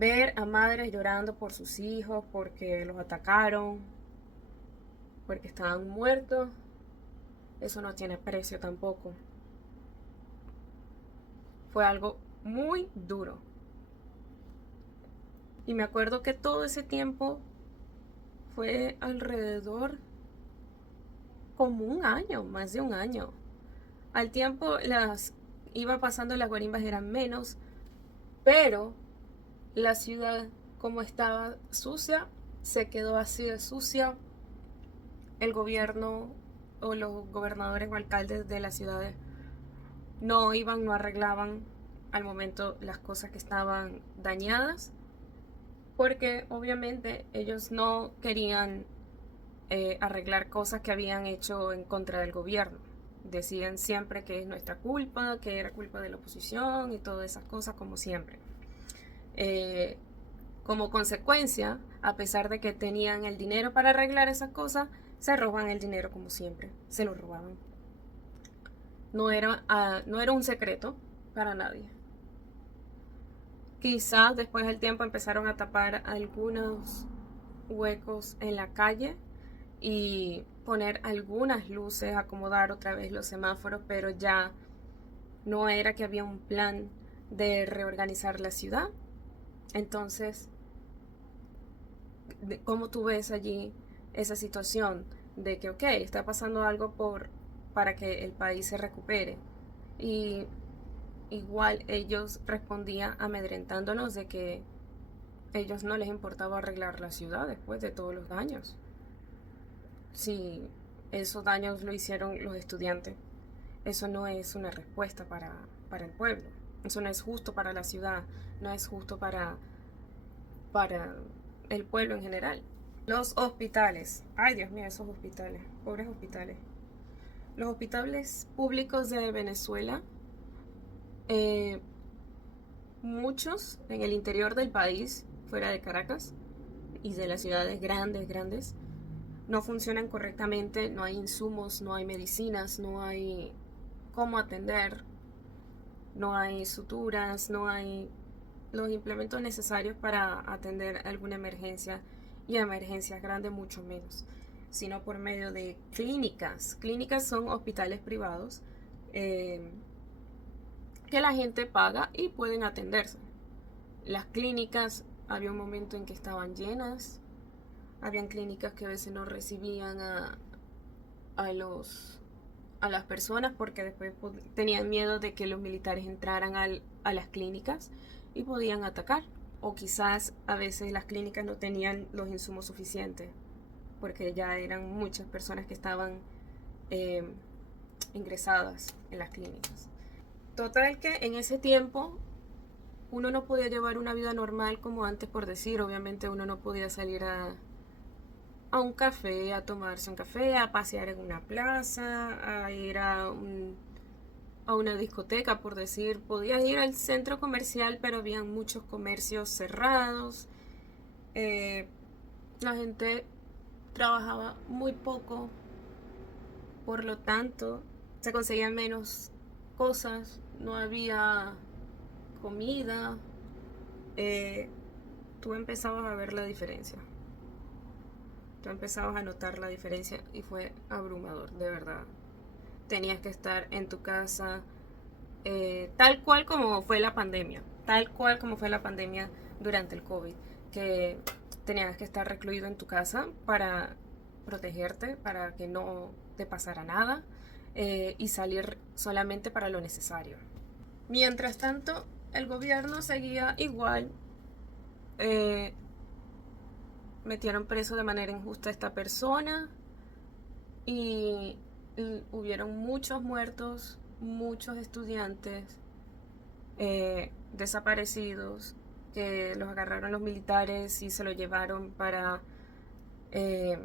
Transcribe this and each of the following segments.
Ver a madres llorando por sus hijos porque los atacaron, porque estaban muertos, eso no tiene precio tampoco. Fue algo muy duro. Y me acuerdo que todo ese tiempo fue alrededor como un año, más de un año. Al tiempo las iba pasando, las guarimbas eran menos, pero la ciudad, como estaba sucia, se quedó así de sucia. El gobierno o los gobernadores o alcaldes de las ciudades no iban, no arreglaban al momento las cosas que estaban dañadas, porque obviamente ellos no querían arreglar cosas que habían hecho en contra del gobierno. Decían siempre que es nuestra culpa, que era culpa de la oposición y todas esas cosas como siempre. Eh, Como consecuencia, a pesar de que tenían el dinero para arreglar esas cosas, se roban el dinero como siempre, se lo robaban. No era un secreto para nadie. Quizás después del tiempo empezaron a tapar algunos huecos en la calle y poner algunas luces, acomodar otra vez los semáforos, pero ya no era que había un plan de reorganizar la ciudad. Entonces, ¿cómo tú ves allí esa situación de que, ok, está pasando algo para que el país se recupere? Y igual ellos respondían amedrentándonos de que ellos no les importaba arreglar la ciudad después de todos los daños. Si esos daños lo hicieron los estudiantes, eso no es una respuesta para el pueblo. Eso no es justo para la ciudad, no es justo para el pueblo en general. Los hospitales. Ay, Dios mío, esos hospitales. Pobres hospitales. Los hospitales públicos de Venezuela, eh, muchos en el interior del país, fuera de Caracas y de las ciudades grandes, grandes, no funcionan correctamente, no hay insumos, no hay medicinas, no hay cómo atender, no hay suturas, no hay los implementos necesarios para atender alguna emergencia y emergencias grandes mucho menos, sino por medio de clínicas. Clínicas son hospitales privados eh, que la gente paga y pueden atenderse. Las clínicas, había un momento en que estaban llenas, habían clínicas que a veces no recibían a los a las personas porque después tenían miedo de que los militares entraran a las clínicas y podían atacar. O quizás a veces las clínicas no tenían los insumos suficientes porque ya eran muchas personas que estaban eh, ingresadas en las clínicas. Total que en ese tiempo uno no podía llevar una vida normal como antes, por decir. Obviamente uno no podía salir a un café, a tomarse un café, a pasear en una plaza, a ir a una discoteca, por decir. Podías ir al centro comercial, pero había muchos comercios cerrados. Eh, la gente trabajaba muy poco, por lo tanto, se conseguían menos cosas, no había comida. Eh, Tú empezabas a ver la diferencia. Tú empezabas a notar la diferencia y fue abrumador, de verdad. Tenías que estar en tu casa, tal cual como fue la pandemia, tal cual como fue la pandemia durante el COVID, que tenías que estar recluido en tu casa para protegerte, para que no te pasara nada y salir solamente para lo necesario. Mientras tanto, el gobierno seguía igual. eh, Metieron preso de manera injusta a esta persona y hubieron muchos muertos, muchos estudiantes desaparecidos que los agarraron los militares y se los llevaron para eh,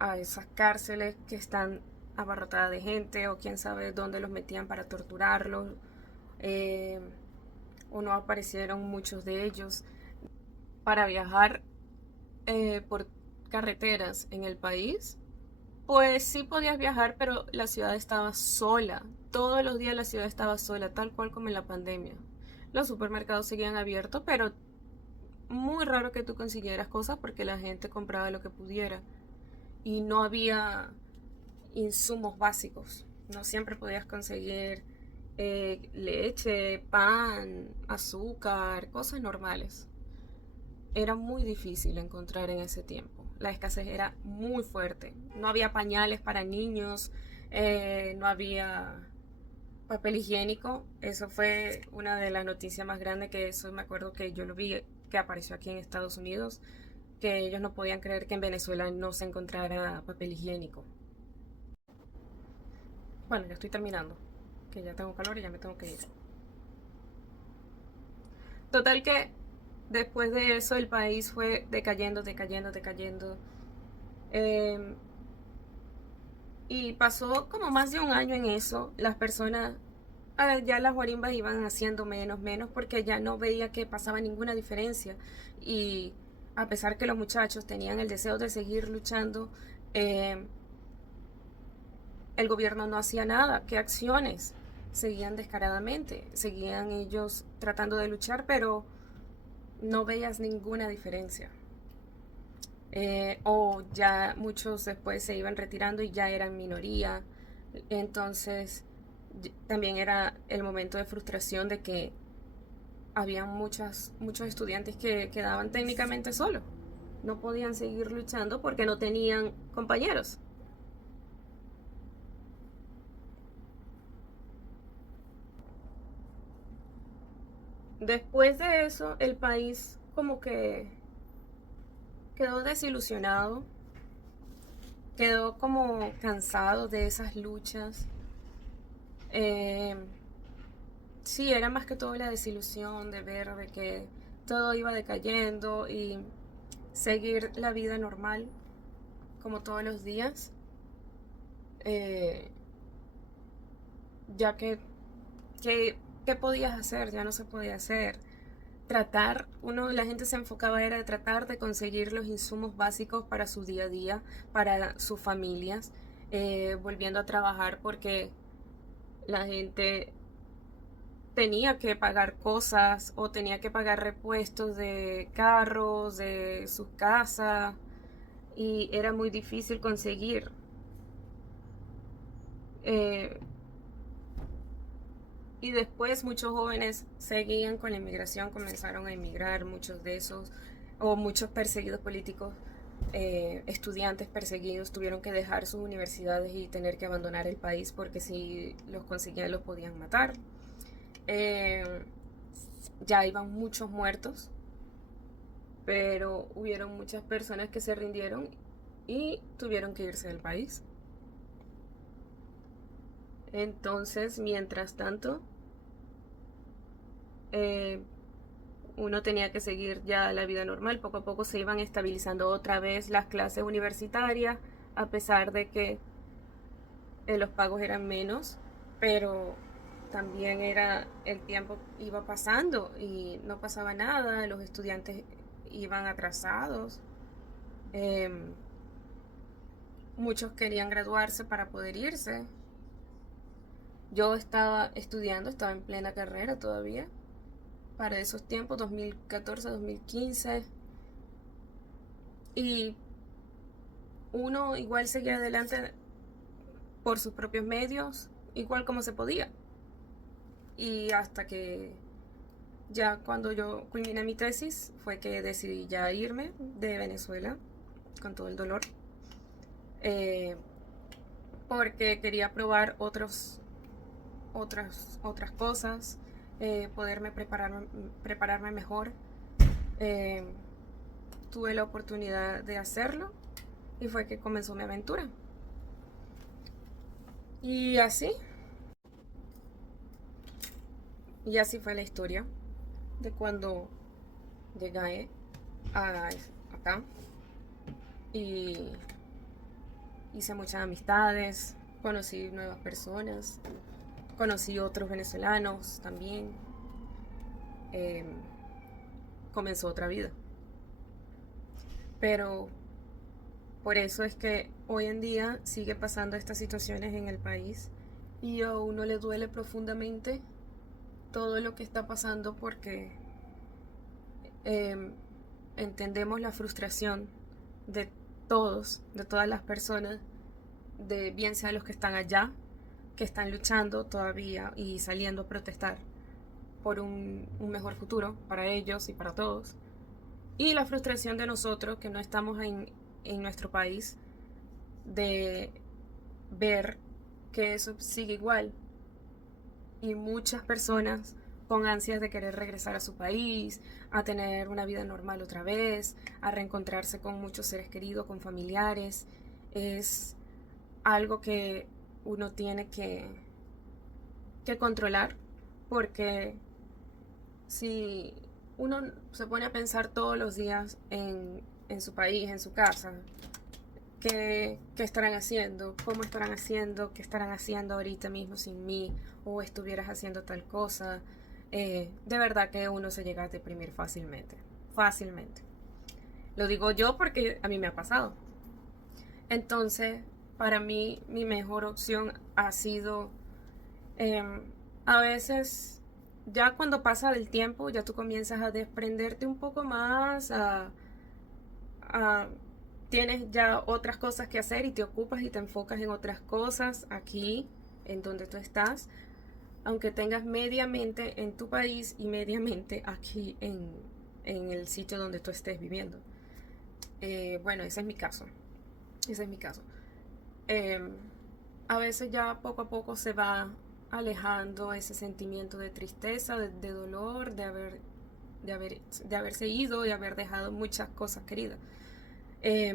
a esas cárceles que están abarrotadas de gente o quién sabe dónde los metían para torturarlos eh, o no aparecieron muchos de ellos para viajar por carreteras en el país. Pues sí podías viajar, pero la ciudad estaba sola. Todos los días la ciudad estaba sola, tal cual como en la pandemia. Los supermercados seguían abiertos, pero muy raro que tú consiguieras cosas porque la gente compraba lo que pudiera y no había insumos básicos. No siempre podías conseguir leche, pan, azúcar, cosas normales. Era muy difícil encontrar en ese tiempo. La escasez era muy fuerte. No había pañales para niños, no había papel higiénico. Eso fue una de las noticias más grandes que eso me acuerdo que yo lo vi que apareció aquí en Estados Unidos, que ellos no podían creer que en Venezuela no se encontrara papel higiénico. Bueno, ya estoy terminando, que ya tengo calor y ya me tengo que ir. Total que después de eso el país fue decayendo, decayendo, decayendo. Eh, y pasó como más de un año en eso. Las personas, ya las guarimbas iban haciendo menos, menos, porque ya no veía que pasaba ninguna diferencia. Y a pesar que los muchachos tenían el deseo de seguir luchando, eh, el gobierno no hacía nada. ¿Qué acciones? Seguían descaradamente, seguían ellos tratando de luchar, pero no veías ninguna diferencia. O ya muchos después se iban retirando y ya eran minoría. Entonces también era el momento de frustración de que había muchos estudiantes que quedaban técnicamente solos. No podían seguir luchando porque no tenían compañeros. Después de eso, el país como que quedó desilusionado, quedó como cansado de esas luchas. Eh, sí, era más que todo la desilusión de ver de que todo iba decayendo y seguir la vida normal como todos los días, eh, ya que ¿qué podías hacer? Ya no se podía hacer. La gente se enfocaba era de tratar de conseguir los insumos básicos para su día a día, para sus familias, volviendo a trabajar porque la gente tenía que pagar cosas o tenía que pagar repuestos de carros, de sus casas y era muy difícil conseguir. Eh, y después muchos jóvenes seguían con la inmigración, comenzaron a emigrar, muchos de esos, o muchos perseguidos políticos, estudiantes perseguidos, tuvieron que dejar sus universidades y tener que abandonar el país porque si los conseguían los podían matar. Eh, ya iban muchos muertos, pero hubieron muchas personas que se rindieron y tuvieron que irse del país. Entonces, mientras tanto, eh, uno tenía que seguir ya la vida normal. Poco a poco se iban estabilizando otra vez las clases universitarias, a pesar de que los pagos eran menos, pero también era el tiempo iba pasando y no pasaba nada, los estudiantes iban atrasados. Eh, Muchos querían graduarse para poder irse. Yo estaba estudiando, estaba en plena carrera todavía, para esos tiempos, 2014, 2015, y uno igual seguía adelante por sus propios medios, igual como se podía. Y hasta que ya cuando yo culminé mi tesis fue que decidí ya irme de Venezuela con todo el dolor, eh, porque quería probar otras cosas, poderme prepararme mejor. Eh, Tuve la oportunidad de hacerlo y fue que comenzó mi aventura. Y así, y así fue la historia de cuando llegué a, acá y hice muchas amistades, conocí nuevas personas, conocí otros venezolanos también. Eh, Comenzó otra vida. Pero por eso es que hoy en día sigue pasando estas situaciones en el país y a uno le duele profundamente todo lo que está pasando porque eh, entendemos la frustración de todos, de todas las personas, de bien sea los que están allá, que están luchando todavía y saliendo a protestar por un mejor futuro para ellos y para todos, y la frustración de nosotros que no estamos en nuestro país, de ver que eso sigue igual y muchas personas con ansias de querer regresar a su país, a tener una vida normal otra vez, a reencontrarse con muchos seres queridos, con familiares. Es algo que uno tiene que controlar, porque si uno se pone a pensar todos los días en su país, en su casa, qué estarán haciendo, cómo estarán haciendo, qué estarán haciendo ahorita mismo sin mí, o estuvieras haciendo tal cosa, de verdad que uno se llega a deprimir fácilmente, fácilmente. Lo digo yo porque a mí me ha pasado. Entonces, para mí, mi mejor opción ha sido, eh, a veces, ya cuando pasa del tiempo, ya tú comienzas a desprenderte un poco más, a tienes ya otras cosas que hacer y te ocupas y te enfocas en otras cosas aquí, en donde tú estás, aunque tengas mediamente en tu país y mediamente aquí en el sitio donde tú estés viviendo. Bueno, ese es mi caso. Ese es mi caso. Eh, a veces ya poco a poco se va alejando ese sentimiento de tristeza, de dolor, de haberse ido y haber dejado muchas cosas queridas. Eh,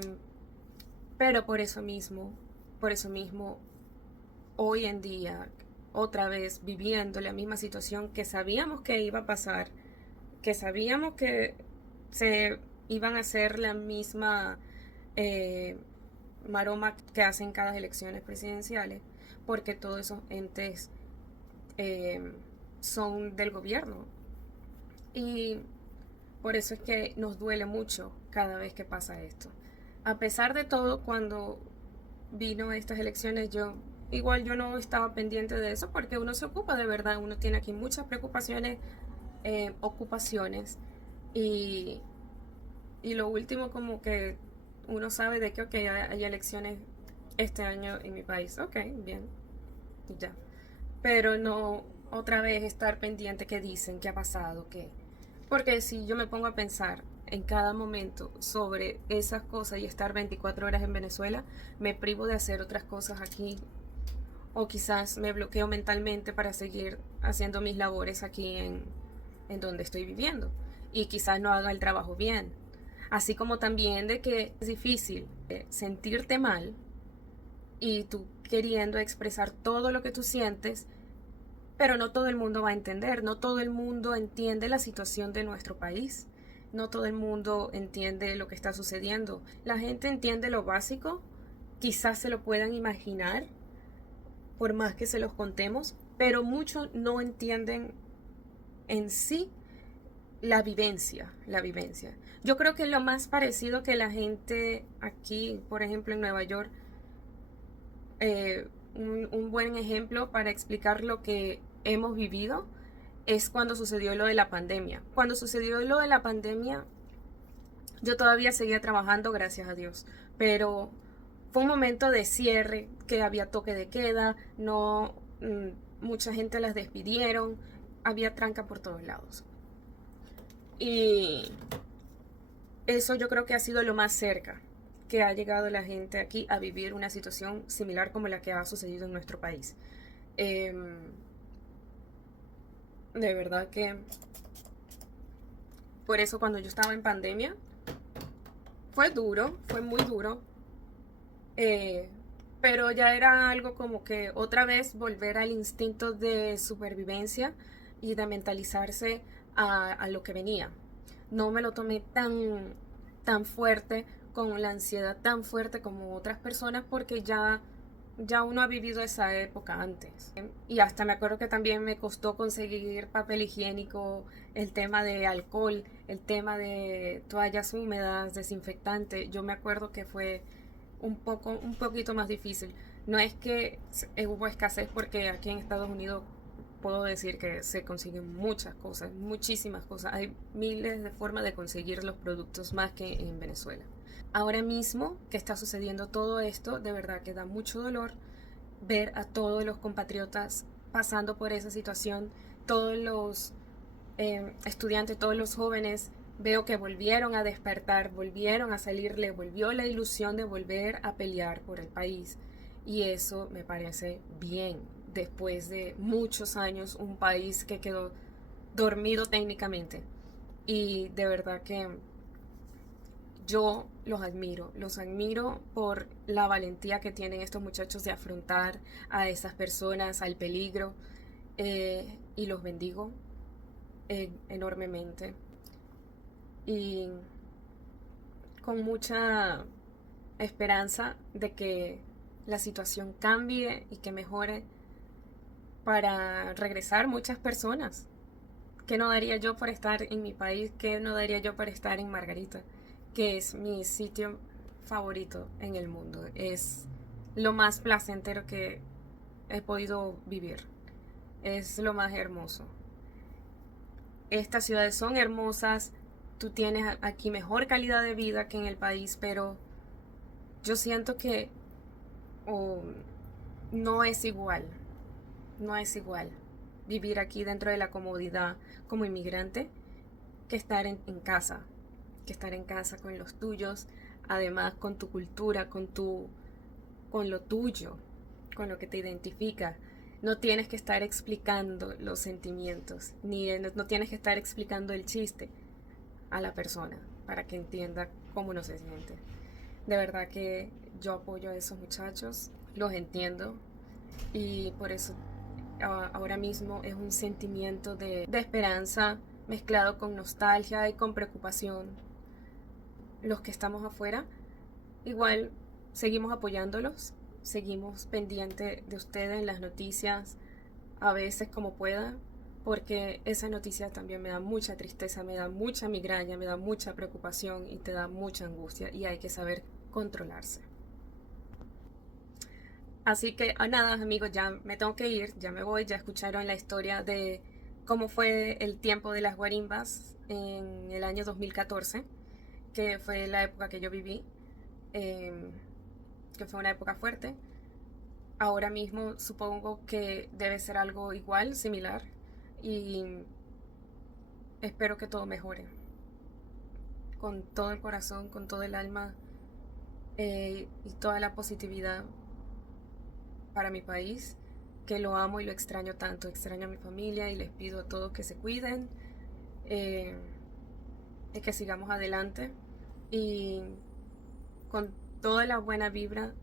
pero por eso mismo, hoy en día, otra vez viviendo la misma situación que sabíamos que iba a pasar, que sabíamos que se iban a hacer la misma eh, maroma que hacen cada elecciones presidenciales, porque todos esos entes eh, son del gobierno. Y por eso es que nos duele mucho cada vez que pasa esto. A pesar de todo, cuando vino estas elecciones, yo no estaba pendiente de eso porque uno se ocupa de verdad, uno tiene aquí muchas preocupaciones, ocupaciones, y, y lo último como que uno sabe de que ok, hay elecciones este año en mi país, ok, bien, y ya. Pero no otra vez estar pendiente qué dicen, qué ha pasado, qué. Porque si yo me pongo a pensar en cada momento sobre esas cosas y estar 24 horas en Venezuela, me privo de hacer otras cosas aquí, o quizás me bloqueo mentalmente para seguir haciendo mis labores aquí en donde estoy viviendo, y quizás no haga el trabajo bien. Así como también de que es difícil sentirte mal y tú queriendo expresar todo lo que tú sientes, pero no todo el mundo va a entender, no todo el mundo entiende la situación de nuestro país, no todo el mundo entiende lo que está sucediendo. La gente entiende lo básico, quizás se lo puedan imaginar, por más que se los contemos, pero muchos no entienden en sí la vivencia. Yo creo que lo más parecido que la gente aquí, por ejemplo en Nueva York, un buen ejemplo para explicar lo que hemos vivido es cuando sucedió lo de la pandemia. Cuando sucedió lo de la pandemia, yo todavía seguía trabajando, gracias a Dios, pero fue un momento de cierre, que había toque de queda, no, mucha gente las despidieron, había tranca por todos lados. Y eso yo creo que ha sido lo más cerca que ha llegado la gente aquí a vivir una situación similar como la que ha sucedido en nuestro país. Eh, de verdad que por eso cuando yo estaba en pandemia fue duro, fue muy duro, eh, pero ya era algo como que otra vez volver al instinto de supervivencia y de mentalizarse a lo que venía. No me lo tomé tan fuerte, con la ansiedad tan fuerte como otras personas, porque ya uno ha vivido esa época antes. Y hasta me acuerdo que también me costó conseguir papel higiénico, el tema de alcohol, el tema de toallas húmedas, desinfectante. Yo me acuerdo que fue un poquito más difícil. No es que hubo escasez, porque aquí en Estados Unidos puedo decir que se consiguen muchas cosas, muchísimas cosas. Hay miles de formas de conseguir los productos más que en Venezuela. Ahora mismo que está sucediendo todo esto, de verdad que da mucho dolor ver a todos los compatriotas pasando por esa situación, todos los estudiantes, todos los jóvenes. Veo que volvieron a despertar, volvieron a salir, le volvió la ilusión de volver a pelear por el país. Y eso me parece bien, después de muchos años, un país que quedó dormido técnicamente. Y de verdad que yo los admiro por la valentía que tienen estos muchachos de afrontar a esas personas, al peligro, y los bendigo enormemente. Y con mucha esperanza de que la situación cambie y que mejore para regresar muchas personas. ¿Qué no daría yo por estar en mi país? ¿Qué no daría yo por estar en Margarita? Que es mi sitio favorito en el mundo. Es lo más placentero que he podido vivir. Es lo más hermoso. Estas ciudades son hermosas. Tú tienes aquí mejor calidad de vida que en el país, pero yo siento que oh, no es igual. No es igual vivir aquí dentro de la comodidad como inmigrante que estar en casa, que estar en casa con los tuyos, además con tu cultura, con lo tuyo, con lo que te identifica. No tienes que estar explicando los sentimientos, ni no tienes que estar explicando el chiste a la persona para que entienda cómo uno se siente. De verdad que yo apoyo a esos muchachos, los entiendo y por eso ahora mismo es un sentimiento de esperanza mezclado con nostalgia y con preocupación. Los que estamos afuera, igual seguimos apoyándolos, seguimos pendientes de ustedes en las noticias, a veces como pueda, porque esa noticia también me da mucha tristeza, me da mucha migraña, me da mucha preocupación y te da mucha angustia y hay que saber controlarse. Así que nada, amigos, ya me tengo que ir, ya me voy, ya escucharon la historia de cómo fue el tiempo de las guarimbas en el año 2014, que fue la época que yo viví, eh, que fue una época fuerte. Ahora mismo supongo que debe ser algo igual, similar, y espero que todo mejore. Con todo el corazón, con todo el alma y toda la positividad para mi país, que lo amo y lo extraño tanto. Extraño a mi familia y les pido a todos que se cuiden, eh, y que sigamos adelante y con toda la buena vibra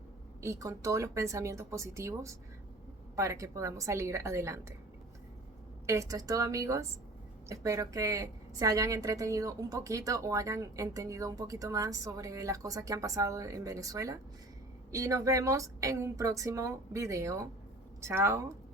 y con todos los pensamientos positivos para que podamos salir adelante. Esto es todo, amigos. Espero que se hayan entretenido un poquito o hayan entendido un poquito más sobre las cosas que han pasado en Venezuela. Y nos vemos en un próximo video. Chao.